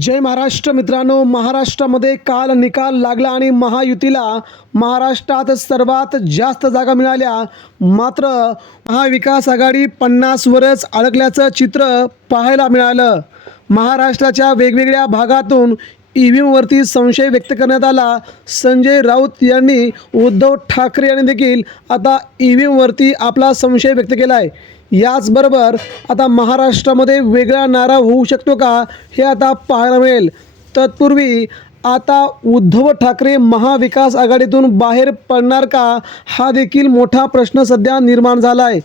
जय महाराष्ट्र मित्रांनो महाराष्ट्रामध्ये काल निकाल लागला आणि महायुतीला महाराष्ट्रात सर्वात जास्त जागा मिळाल्या. मात्र महाविकास आघाडी पन्नासवरच अडकल्याचं चित्र पाहायला मिळालं. महाराष्ट्राच्या वेगवेगळ्या भागातून ई व्ही संशय व्यक्त करण्यात आला. संजय राऊत यांनी उद्धव ठाकरे यांनी देखील आता ई व्ही आपला संशय व्यक्त केला आहे याचबरोबर आता महाराष्ट्रामध्ये वेगळा नारा होऊ शकतो का हे आता पाहायला मिळेल. तत्पूर्वी आता उद्धव ठाकरे महाविकास आघाडीतून बाहेर पडणार का हा देखील मोठा प्रश्न सध्या निर्माण झाला आहे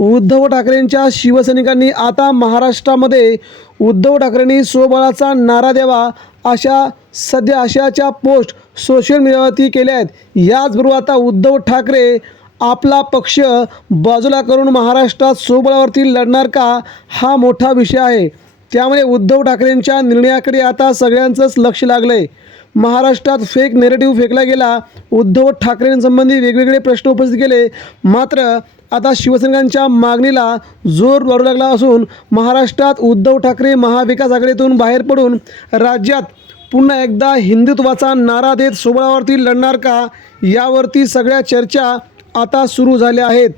उद्धव ठाकरेंच्या शिवसैनिकांनी आता महाराष्ट्रामध्ये उद्धव ठाकरेंनी स्वबळाचा नारा द्यावा अशा सध्या अशाच्या पोस्ट सोशल मीडियावरती केल्या आहेत. याचबरोबर आता उद्धव ठाकरे आपला पक्ष बाजूला करून महाराष्ट्रात स्वबळावरती लढणार का? हा मोठा विषय आहे. त्यामुळे उद्धव ठाकरेंच्या निर्णयाकडे आता सगळ्यांचंच लक्ष लागलं आहे महाराष्ट्रात फेक नेरेटिव्ह फेकला गेला उद्धव ठाकरेंसंबंधी वेगवेगळे प्रश्न उपस्थित केले. मात्र आता शिवसैनिकांच्या मागणीला जोर वाढू लागला असून महाराष्ट्रात उद्धव ठाकरे महाविकास आघाडीतून बाहेर पडून राज्यात पुन्हा एकदा हिंदुत्वाचा नारा देत सोबळावरती लढणार का? यावरती सगळ्या चर्चा आता सुरू झाल्या आहेत.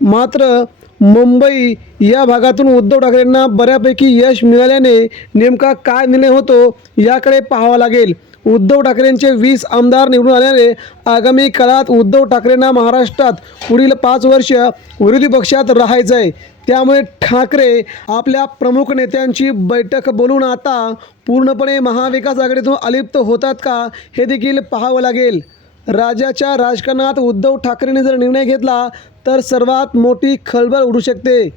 मात्र मुंबई या भागातून उद्धव ठाकरेंना बऱ्यापैकी यश मिळाल्याने नेमका काय निर्णय होतो याकडे पाहावा लागेल. उद्धव ठाकरेंचे वीस आमदार निवडून आल्याने आगामी काळात उद्धव ठाकरेंना महाराष्ट्रात पुढील पाच वर्ष विरोधी पक्षात राहायचं आहे त्यामुळे ठाकरे आपल्या प्रमुख नेत्यांची बैठक बोलून आता पूर्णपणे महाविकास आघाडीतून अलिप्त होतात का हे देखील पाहावं लागेल. राज्याच्या राजकारणात उद्धव ठाकरेंनी जर निर्णय घेतला तर सर्वात मोठी खळबळ उडू शकते.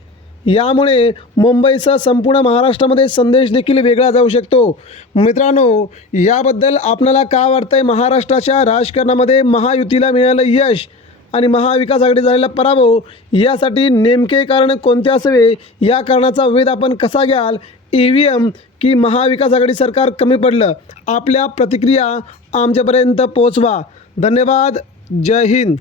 यामुळे मुंबईसह संपूर्ण महाराष्ट्रामध्ये संदेश देखील वेगळा जाऊ शकतो. मित्रांनो याबद्दल आपल्याला काय वाटतंय? महाराष्ट्राच्या राजकारणामध्ये महायुतीला मिळालं यश आणि महाविकास आघाडी झालेला पराभव यासाठी नेमके कारण कोणते असावे? या कारणाचा वेध आपण कसा घ्याल? ई व्ही एम की महाविकास आघाडी सरकार कमी पडलं? आपल्या प्रतिक्रिया आमच्यापर्यंत पोचवा धन्यवाद. जय हिंद.